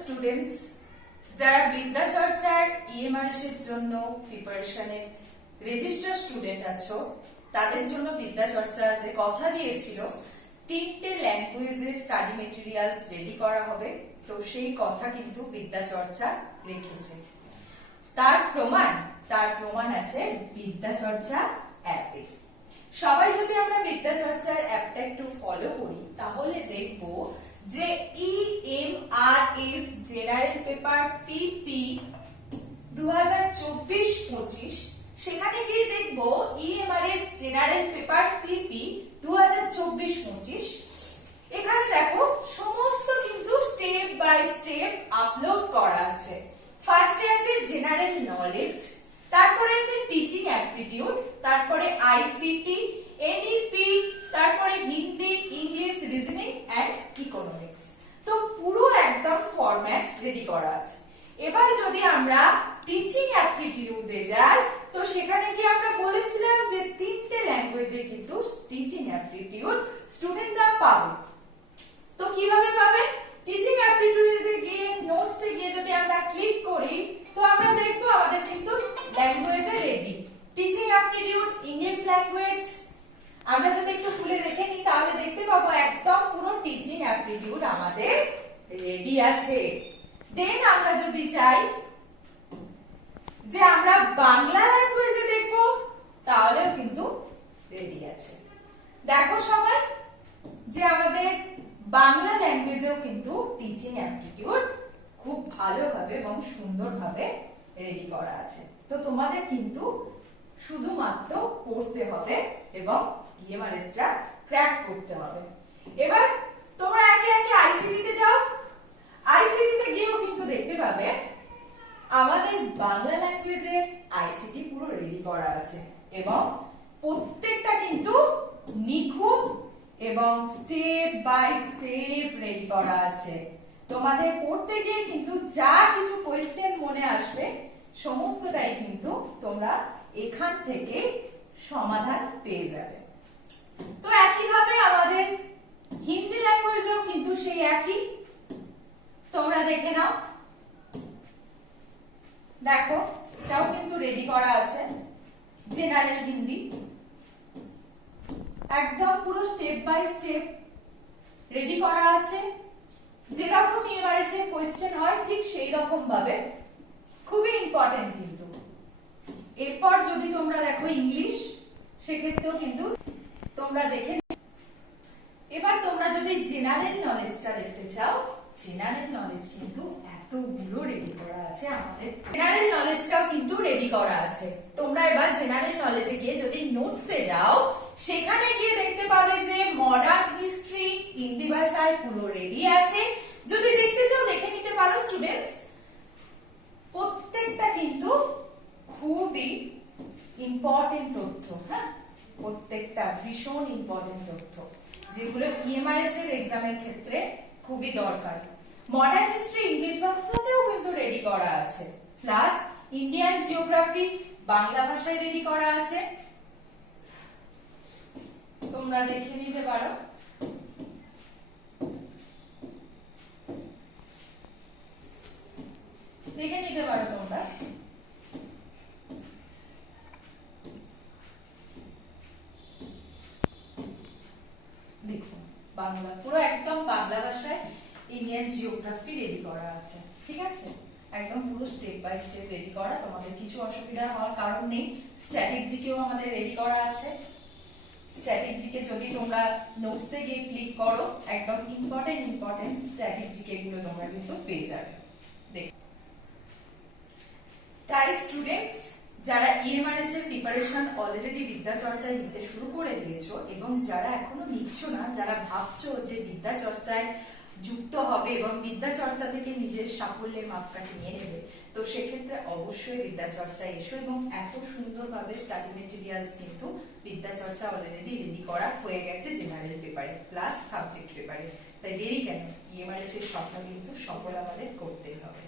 Students যারা বিদ্যা চর্চার ইএমআরএস এর জন্য প্রিপারেশনের রেজিস্টার স্টুডেন্ট আছো, তাদের জন্য বিদ্যা চর্চা যে কথা দিয়েছিল, তিনটে ল্যাঙ্গুয়েজে স্টাডি মেটেরিয়ালস রেডি করা হবে। তো সেই কথা কিন্তু বিদ্যা চর্চা রেখেছে। তার প্রমাণ তার প্রমাণ আছে বিদ্যা চর্চা অ্যাপে সবাই যদি আমরা বিদ্যা চর্চার অ্যাপটা একটু ফলো করি, তাহলে দেখব যে E M R S general paper PP দু হাজার চব্বিশ পঁচিশ, সেখানে গিয়ে দেখব ইএমআরএস জেনারেল পেপার পিপি দু হাজার চব্বিশ পঁচিশ। এখানে দেখো সমস্ত কিন্তু স্টেপ বাই স্টেপ আপলোড করা আছে। ফার্স্টে আছে জেনারেল নলেজ তারপরে আছে টিচিং অ্যাপটিটিউড তারপরে আইসিটি এনইপি তারপরে Hindi, English reasoning and economics তো পুরো একদম ফরম্যাট রেডি করা আছে। এবার যদি আমরা টিচিং অ্যাপটিটিউডে যাই, তো সেখানে কি আমরা বলেছিলাম যে তিনটে ল্যাঙ্গুয়েজে কিন্তু টিচিং অ্যাপটিটিউড স্টুডেন্টরা পাবে তো কীভাবে পাবে টিচিং অ্যাপটিটিউডে গিয়ে নোটসে গিয়ে যদি আমরা ক্লিক করি তো আমরা দেখব আমাদের কিন্তু ল্যাঙ্গুয়েজে ready teaching aptitude English language আমরা যদি একটু খুলে দেখে নিই, তাহলে দেখতে পাবো একদম পুরো টিচিং অ্যাপটিটিউড আমাদের রেডি আছে। দেন আমরা যদি চাই যে আমরা বাংলা ল্যাঙ্গুয়েজে দেখব, তাহলেও কিন্তু রেডি আছে। দেখো সবাই, যে আমাদের বাংলা ল্যাঙ্গুয়েজেও কিন্তু টিচিং অ্যাপটিটিউড খুব ভালোভাবে এবং সুন্দরভাবে রেডি করা আছে। তো তোমাদের কিন্তু শুধুমাত্র পড়তে হবে এবং ইএমআরএসটা ক্র্যাক করতে হবে। এবার তোমরা একে একে আইসিটিতে যাও। আইসিটিতে গিয়েও কিন্তু দেখতে পাবে, আমাদের বাংলা ল্যাঙ্গুয়েজে আইসিটি পুরো রেডি করা আছে এবং প্রত্যেকটা কিন্তু নিখুঁত এবং স্টেপ বাই স্টেপ রেডি করা আছে। তোমাদের পড়তে গিয়ে কিন্তু যা কিছু কোয়েশ্চেন মনে আসবে, সমস্তটাই কিন্তু তোমরা এখান থেকে সমাধান পেয়ে যাবে। তো একইভাবে আমাদের হিন্দি ল্যাঙ্গুয়েজেও কিন্তু সেই একই। তোমরা দেখে নাও। দেখো, এটাও কিন্তু রেডি করা আছে জেনারেল হিন্দি। একদম পুরো স্টেপ বাই স্টেপ রেডি করা আছে। যেরকম ইএমআরএস এর কোয়েশ্চেন হয়, ঠিক সেই রকম ভাবে। খুবই ইম্পর্টেন্ট কিন্তু। এরপর যদি তোমরা দেখো ইংলিশ সেক্ষেত্রেও কিন্তু তোমরা দেখে এবার তোমরা যদি জেনারেল নলেজটা দেখতে চাও জেনারেল নলেজ কিন্তু এতগুলো রেডি করা আছে আমাদের। জেনারেল নলেজটাও কিন্তু রেডি করা আছে। তোমরা এবার জেনারেল নলেজে গিয়ে যদি নোটসে যাও, সেখানে গিয়ে দেখতে পাবে যে মডার্ন হিস্ট্রি হিন্দি ভাষায় পুরো রেডি আছে যদি দেখতে চাও দেখে নিতে পারো স্টুডেন্টস প্রত্যেকটা কিন্তু খুবই ইম্পর্টেন্ট তথ্য হ্যাঁ? প্রত্যেকটা ভীষণ ইম্পর্টেন্ট তথ্য, যেগুলো ইএমআরএস এর এক্সামের ক্ষেত্রে খুবই দরকার। মডার্ন হিস্ট্রি ইংলিশ ভাষাতেও কিন্তু রেডি করা আছে। প্লাস ইন্ডিয়ান জিওগ্রাফি বাংলা ভাষায় রেডি করা আছে। তোমরা দেখে নিতে পারো দেখে নিতে পারো তোমরা দেখো বাংলা, পুরো একদম বাংলা ভাষায় ইন্ডিয়ান জিওগ্রাফি রেডি করা আছে, ঠিক আছে? একদম পুরো স্টেপ বাই স্টেপ রেডি করা, তোমাদের কিছু অসুবিধা হওয়ার কারণ নেই। স্ট্যাটিক জিকেও আমাদের রেডি করা আছে। স্ট্যাটিক জিকে যদি তোমরা নোটসে গিয়ে ক্লিক করো, একদম ইম্পর্টেন্ট ইম্পর্টেন্ট স্ট্যাটিক জিকে গুলো তোমরা কিন্তু পেয়ে যাবে। দেখ। তাই স্টুডেন্টস প্রিপারেশন অলরেডি বিদ্যা চর্চায় নিতে শুরু করে দিয়েছ এবং যারা এখনও নিচ্ছ না, যারা ভাবছ যে বিদ্যা চর্চায় যুক্ত হবে এবং বিদ্যা চর্চা থেকে নিজের সাফল্যের মাপকাঠি নিয়ে নেবে, তো সেক্ষেত্রে অবশ্যই বিদ্যা চর্চায় এসো এবং এত সুন্দরভাবে স্টাডি মেটেরিয়ালস কিন্তু বিদ্যা চর্চা অলরেডি রেডি করা হয়ে গেছে জেনারেল পেপারে প্লাস সাবজেক্ট পেপারে তাই দেরি কেন? ইএমআরএস এর স্বপ্ন কিন্তু সফল আমাদের করতেই হবে।